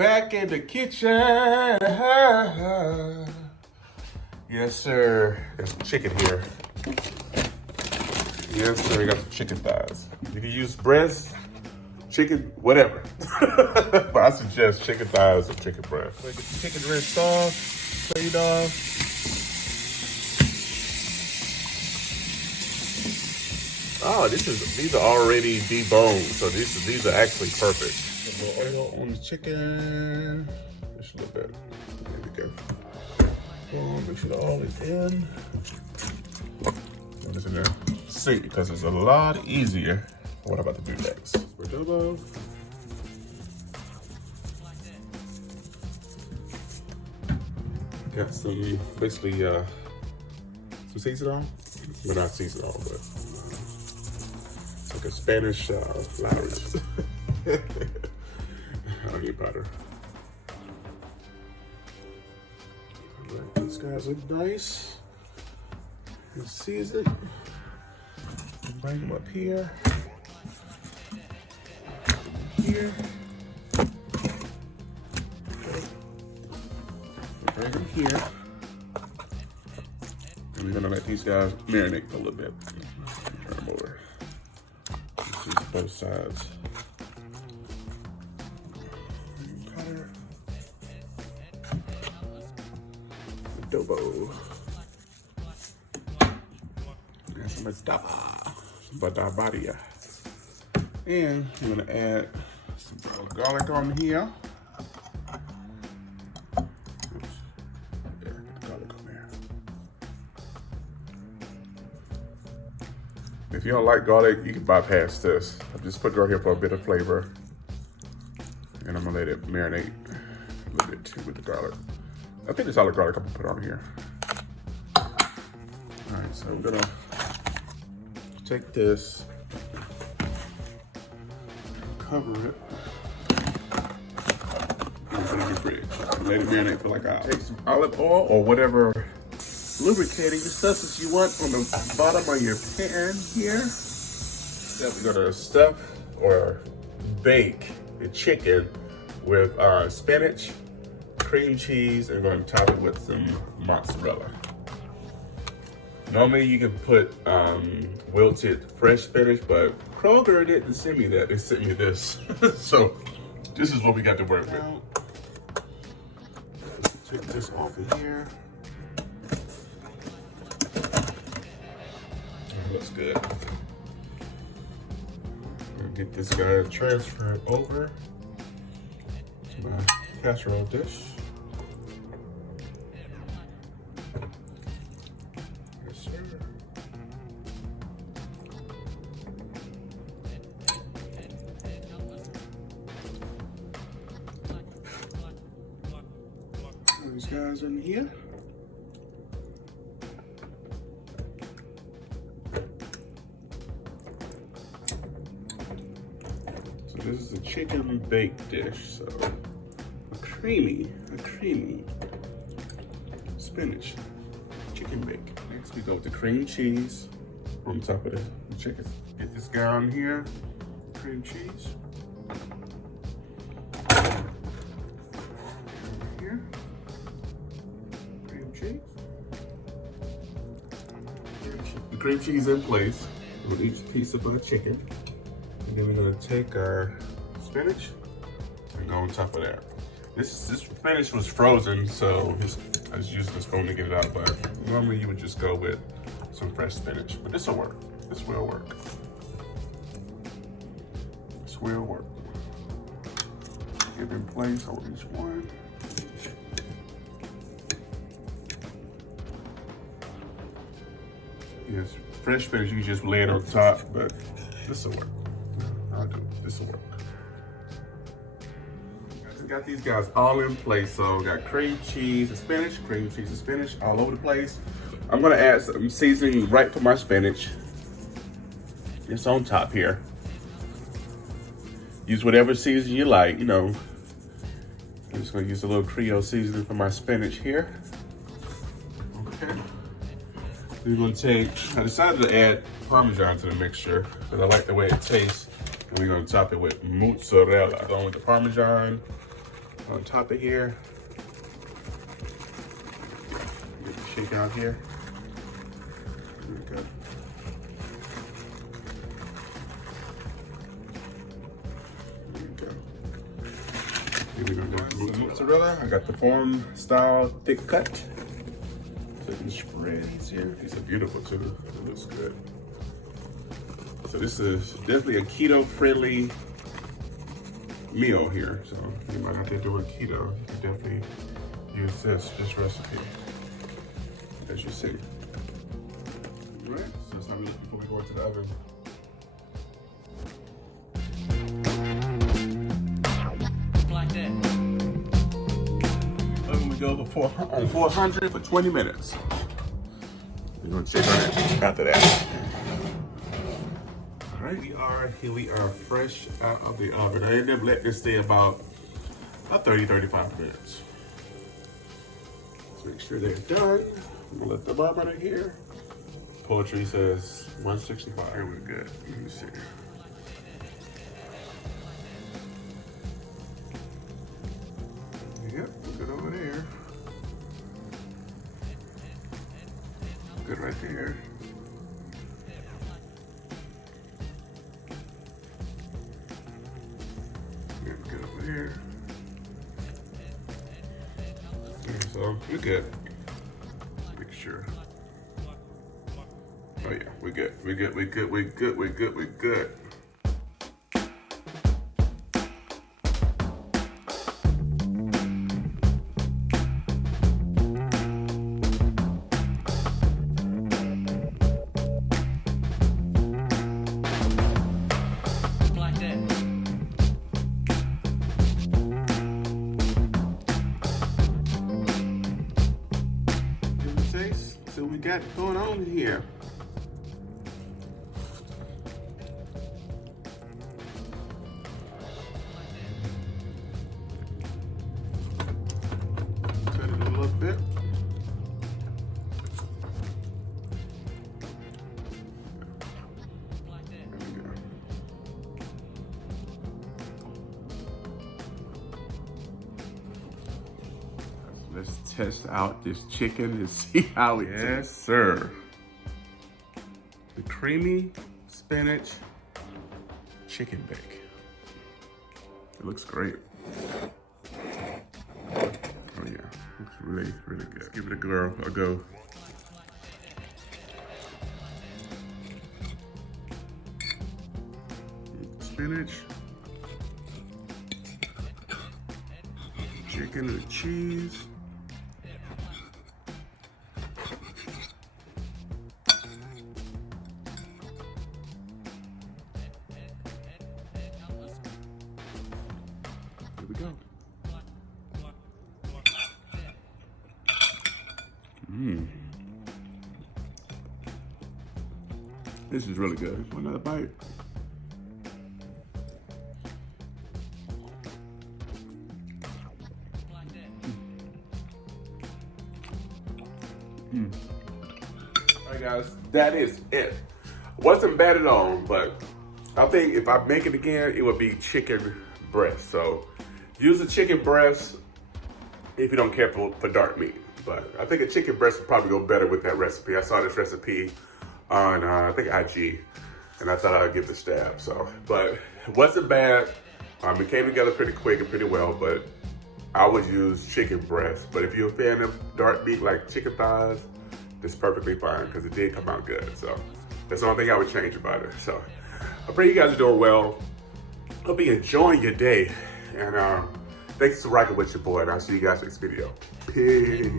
back in the kitchen. Yes, sir. There's some chicken here. Yes, sir. We got some chicken thighs. You can use breast, chicken, whatever. But I suggest chicken thighs or chicken breast. Get the chicken rinsed off, cleaned off. Oh, these are already deboned, so these are actually perfect. A little oil on the chicken, just a little bit. There we go. Boom, make sure the oil is in. What is in there? See, because it's a lot easier. What I'm about to do next? Adobo. Got some, basically, some seasoning on. Well, not seasoning on, but like a Spanish flour. Onion powder. Alright, these guys look nice and seasoned. Bring them up here. Here. Okay. Bring them here. And we're gonna let these guys marinate for a little bit. Turn them over. See both sides. Adobo. And some badabadia. And I'm gonna add some garlic on here. Oops. There, get the garlic on there. If you don't like garlic, you can bypass this. I just put it right here for a bit of flavor. And I'm gonna let it marinate a little bit too with the garlic. I think it's all the garlic I'm gonna put on here. All right, so I'm gonna take this, cover it, and put it in the fridge. Let it marinate for like an hour. Take some olive oil or whatever lubricating substance you want on the bottom of your pan here. Then we're gonna stuff or bake the chicken with spinach, cream cheese, and we're gonna top it with some mozzarella. Normally you can put wilted fresh spinach, but Kroger didn't send me that, they sent me this. So this is what we got to work with. Take this off of here. That looks good. Get this guy transferred over to my casserole dish. Yes, sir. These guys in here. This is a chicken baked dish, so a creamy spinach chicken bake. Next we go with the cream cheese on top of the chicken. Get this guy on here, cream cheese. Here, cream cheese. The cream cheese in place with each piece of the chicken. And then we're gonna take our spinach and go on top of that. This spinach was frozen, so I was using the spoon to get it out, but normally you would just go with some fresh spinach. But this will work. This will work. This will work. Get it in place on each one. Yes, fresh spinach, you can just lay it on top, but this will work. I'll do it. This will work. I just got these guys all in place. So we got cream cheese and spinach all over the place. I'm gonna add some seasoning right to my spinach. It's on top here. Use whatever seasoning you like, you know. I'm just gonna use a little Creole seasoning for my spinach here. Okay. We're gonna take, I decided to add Parmesan to the mixture because I like the way it tastes. And we're gonna top it with mozzarella. Along with the Parmesan, on top of here. Get the shake out here. There we go. Here we go. Some mozzarella. I got the foam style thick cut. So these spreads here. These are beautiful too. It looks good. So this is definitely a keto friendly meal here. So you might have to do a keto. You can definitely use this recipe, as you see. All right, so it's time before we go into the oven. Like that. Oven we go on 400 for 20 minutes. We're gonna check on it after that. All right, here we are fresh out of the oven. I ended up letting this stay about 30-35 minutes. Let's make sure they're done. I'm gonna let the thermometer here. Poetry says 165. Here we're good. Let me see. Yep, good over there. Good right there. Good over here. Okay, so we're good. Make sure. Oh yeah, we're good. We're good. We're good. We're good. We're good. We're good. So we got going on here. Cut it a little bit. There we go. Let's test out this chicken and see how it tastes. Yes, sir. The creamy spinach chicken bake. It looks great. Oh yeah, looks really, really good. Let's give it a go. Spinach, chicken and cheese. Here we go. This is really good. Want another bite? All right, guys, that is it. Wasn't bad at all, but I think if I make it again, it would be chicken breast. So use a chicken breast if you don't care for dark meat. But I think a chicken breast would probably go better with that recipe. I saw this recipe on, I think, IG, and I thought I'd give it a stab. So, but it wasn't bad. It came together pretty quick and pretty well, but I would use chicken breast. But if you're a fan of dark meat like chicken thighs, it's perfectly fine because it did come out good. So that's the only thing I would change about it. So I pray you guys are doing well. Hope you're enjoying your day. And thanks for rocking with your boy, and I'll see you guys next video. Peace.